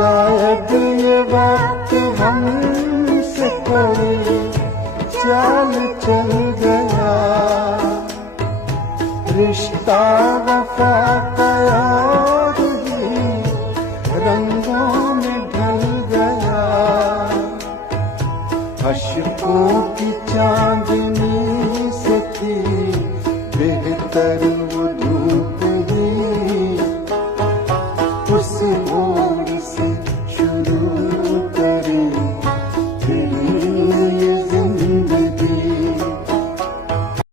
शायद ये वक्त हमसे कोई चाल चल गया, रिश्ता वफा का और ही रंगों में ढल गया। अश्कों की चांदनी से थी बेहतर वो धूप ही, उस